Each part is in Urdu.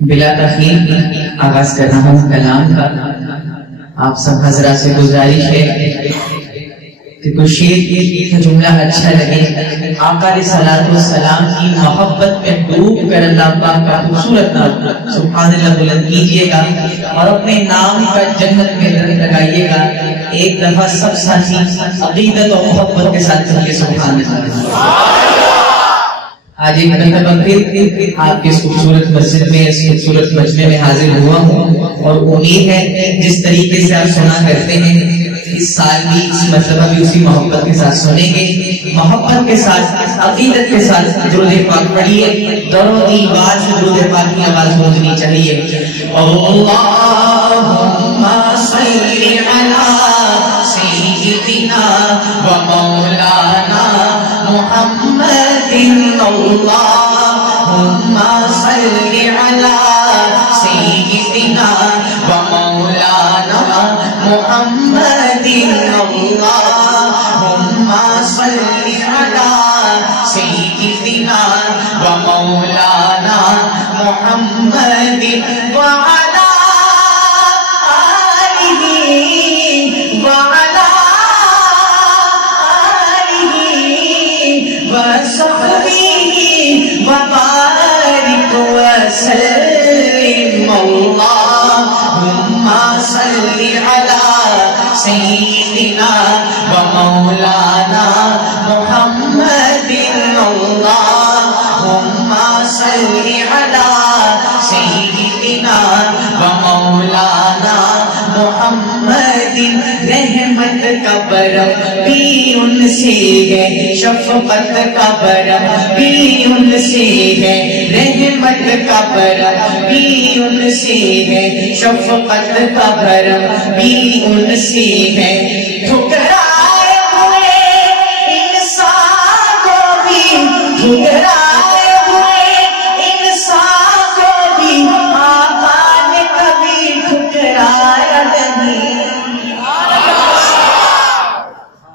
بلا تاخیر آغاز کر رہا ہوں کلام کا. آپ سب حضرات سے گزارش ہے کہ کوئی شعر کا جملہ اچھا لگے. آقا علیہ الصلوۃ والسلام کی محبت میں ڈوب کر اللہ پاک کا خوبصورت نام سبحان اللہ بلند کیجیے گا اور اپنے نام کا جنت میں لگائیے گا. ایک دفعہ سب ساتھی عقیدت اور محبت کے ساتھ چلیے سبحان اللہ. آج ایک مرتبہ پھر آپ کی اس خوبصورت مسجد میں اس خوبصورت مجمع میں حاضر ہوا ہوں اور امید ہے جس طریقے سے آپ سنا کرتے ہیں اس سال بھی اس مرتبہ بھی اسی محبت کے ساتھ سنیں گے. محبت کے ساتھ عقیدت کے ساتھ درود پاک پڑھیے. درود کی آواز سے درود پاک کی آواز گونجنی چاہیے. اللہم صلی علی سیدنا و مولانا محمد. اللہم صلی علی سیدنا و مولانا محمد. اللہم صلی علی سیدنا و مولانا محمد وعلی آلہ وعلی آلہ وصحبہ وبارک وسلم. اللہم صلی علی سیدنا و مولانا محمد. اللہم صلی علی سیدنا و مولانا محمد. رحمت کا برم بھی ان سے ہے, شفقت کا برم بھی ان سے ہے, رحمت کا برم بھی ان سے ہے, شفقت کا برم بھی ان سے ہے. ٹھکرائے ہوئے انسان کو بھی, ٹھکرائے ہوئے انسان کو بھی آقا نے کبھی ٹھکرایا نہیں.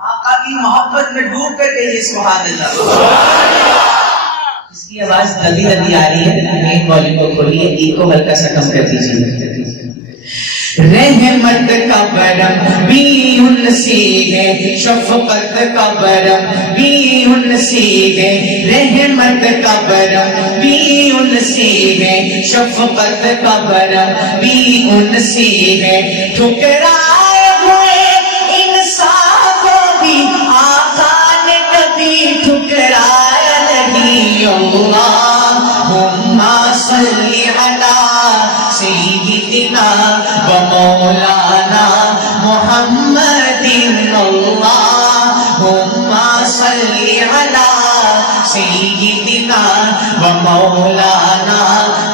آقا کی محبت میں ڈوب کر کہیے سبحان اللہ. اس کی آواز دبی دبی آ رہی ہے, مین والیوم کو کھولیے, ایک کو ہلکا سا کم کر دیجیے. رحمت کا برم بھی ان سے ہے, شفقت کا برم بھی ان سے ہے, رحمت کا برم بھی ان سے ہے, شفقت کا برم بھی ان سے ہے. ٹھکرائے ہوئے انسان کو بھی آقا نے کبھی ٹھکرایا نہیں. اللہم صلی علی سیدنا و مولانا محمد. اللہم صلی علی سیدنا و مولانا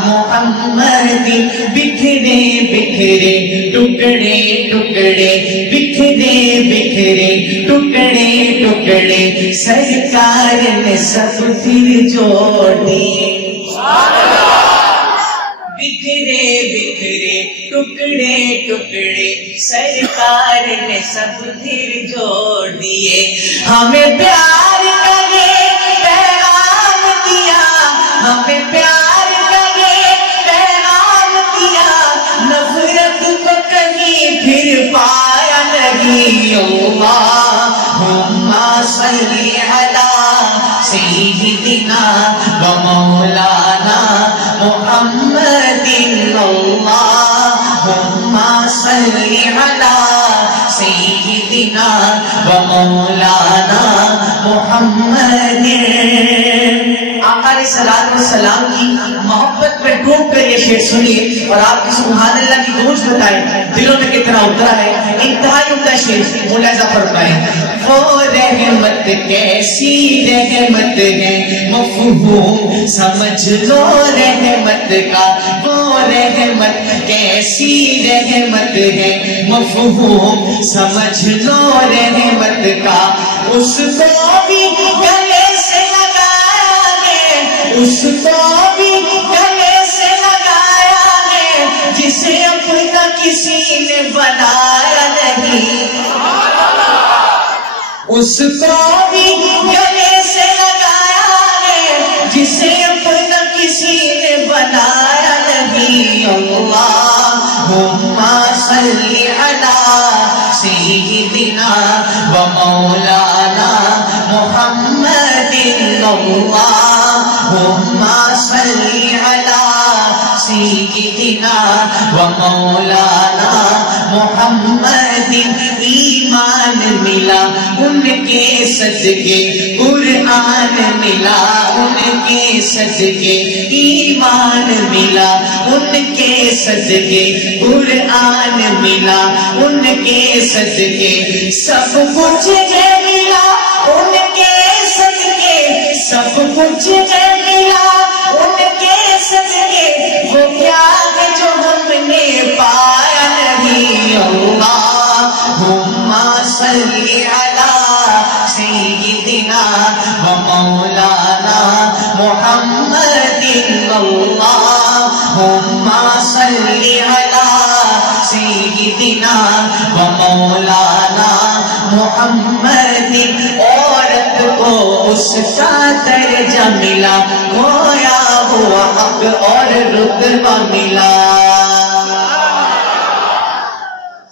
محمد. بکھرے بکھرے ٹکڑے ٹکڑے, بکھرے بکھرے ٹکڑے ٹکڑے سرکار نے سب پھر جوڑ دیے. بکھرے بکھرے ٹکڑے ٹکڑے سرکار نے سب پھر جوڑ دیے. ہمیں پیار کرے پیغام دیا, ہمیں پیار کرے پیغام دیا, نفرت کو کہیں پھر پایا نہیں. اللہم صلی علی سیدنا و مولانا محمد. اللہم صلی علی سیدنا و مولانا محمد. آقا علیہ الصلوۃ والسلام کی محبت میں ڈوب کر یہ شعر سنیے اور آپ کی سبحان اللہ کی گونج بتائیں دلوں میں کتنا اترا ہے. انتہائی عمدہ شعر, ملاحظہ فرمائیں. وہ رحمت کیسی رحمت ہے, مفہوم سمجھ لو رحمت کا. وہ رحمت کیسی رحمت ہے, مفہوم سمجھ لو رحمت کا. اس کو بھی گلے سے لگایا ہے, اس کو بھی گلے سے لگایا ہے, جسے اپنا کسی نے بنایا نہیں. اس کو بھی گلے سے لگایا ہے, سے اپنا کسی نے بنایا نہیں. اللہم صلی علی سیدنا و مولانا محمد. اللہم صلی علی سیدنا و مولانا محمد. ایمان ملا ان کے صدقے, قرآن ملا ان کے صدقے, ایمان ملا ان کے صدقے, قرآن ملا ان کے صدقے, سب کچھ ہے ملا ان کے صدقے, سب کچھ ہے ملا ان کے صدقے. وہ کیا ہے جو ہم نے پایا نہیں. اللہم صلی علی سیدنا و مولانا محمد. اللہم صلی علی سیدنا و مولانا محمد. عورت کو اس کا درجہ ملا, کھویا ہوا حق اور رتبہ ملا.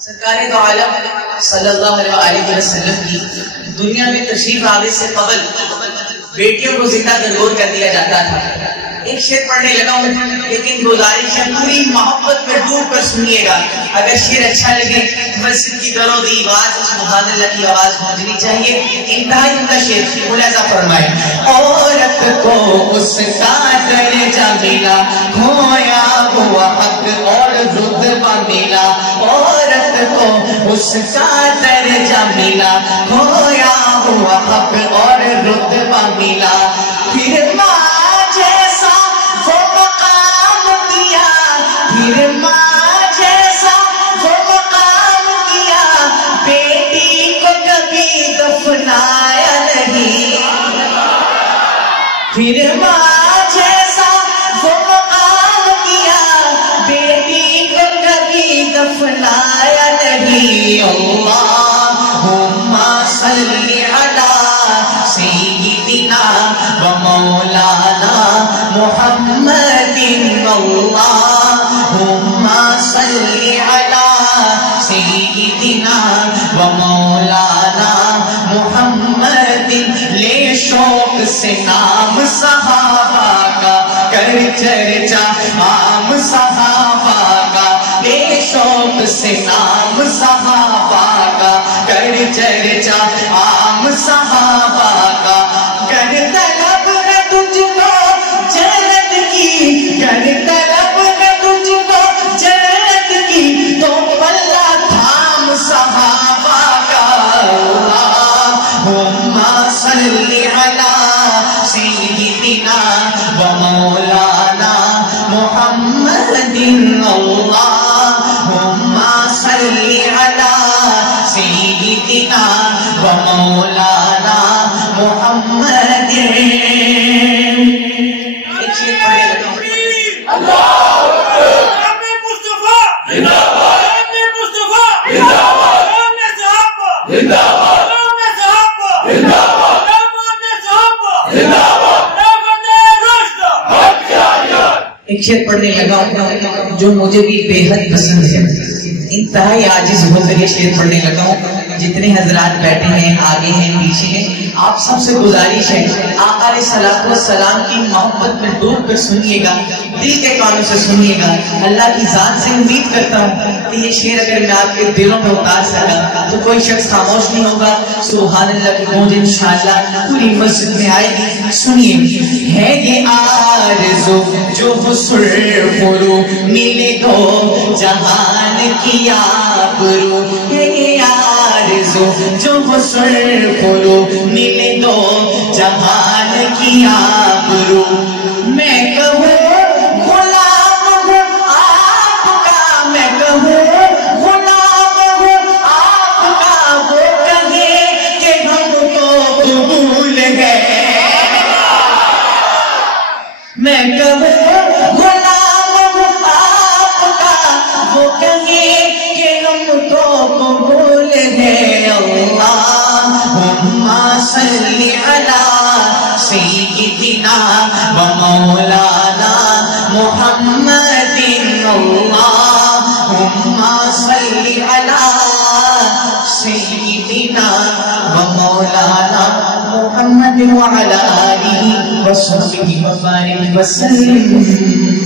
سرکار دو عالم صلی اللہ علیہ وسلم کی دنیا میں تشریف آنے سے قبل بیٹیوں کو زندہ درگور کر دیا جاتا تھا. ایک شعر پڑھنے لگا ہوں, لیکن گزارش ہے پوری محبت میں ڈوب کر سنیے گا. اگر شعر اچھا لگے مسجد کی کرو دی آواز, اس سبحان اللہ کی آواز پہنچنی چاہیے. انتہائی ان کا شعر ملاحظہ فرمائے. عورت کو اس کا درجہ ملا, کھویا ہوا حق اور رتبہ ملا. عورت کو اس کا درجہ ملا, کھویا ہوا حق اور رتبہ ملا. پھر ماں جیسا وہ مقام دیا, پھر ماں جیسا وہ مقام دیا, بیٹی کو کبھی دفنایا نہیں. پھر ماں جیسا وہ مقام دیا, بیٹی کو کبھی دفنایا نہیں. اللہم صلی علی سیدنا و مولانا محمد. اللہم صلی علی سیدنا و مولانا محمد. لے شوق سے نام صحابہ کا, کر چرچا عام صحابہ کا. لے شوق سے نام صحابہ کا, کر چرچا عام صحابہ کا. کر طلب نہ تجھ کو جنت کی, کر طلب نہ تجھ کو جنت کی, تو پلہ تھام صحابہ کا. اللہم صلی علی سیدنا و مولانا محمد. اللہم صلی علی سیدنا و مولانا محمد. ایک شعر پڑھنے لگا ہوں. ایک شعر پڑھنے لگا ہوں جو مجھے بھی بے حد پسند ہے. انتہائی عاجز ہو کر یہ شعر پڑھنے لگا ہوں. جتنے حضرات بیٹھے ہیں, آگے ہیں, پیچھے ہیں, آپ سب سے گزارش ہے آقا علیہ السلام کی محبت میں ڈوب کر سنیے گا, دل کے کانوں سے سنیے گا. اللہ کی ذات سے امید کرتا ہوں کہ یہ شعر اگر میں آپ کے دلوں میں اتار سکا تو کوئی شخص خاموش نہیں ہوگا. سبحان اللہ کی گونج انشاءاللہ پوری مسجد میں آئے گی. سنیے. ہے یہ آرزو جو حسن فرو ملے دو جہان کی آبرو, ہے یہ آرزو جو حسن فرو ملے دو جہان کی آبرو. میں کہوں غلام ہوں آپ کا, میں کہوں غلام ہوں آپ کا, وہ کہے کہ ہم کو قبول ہے. میں کہوں غلام ہوں آپ کا, وہ کہے کہ ہم کو قبول ہے. اللہم صلی علی سیدنا سيدنا ومولانا محمد اللهم صل على سيدنا ومولانا محمد وعلى آله وصحبه وبارك وسلم.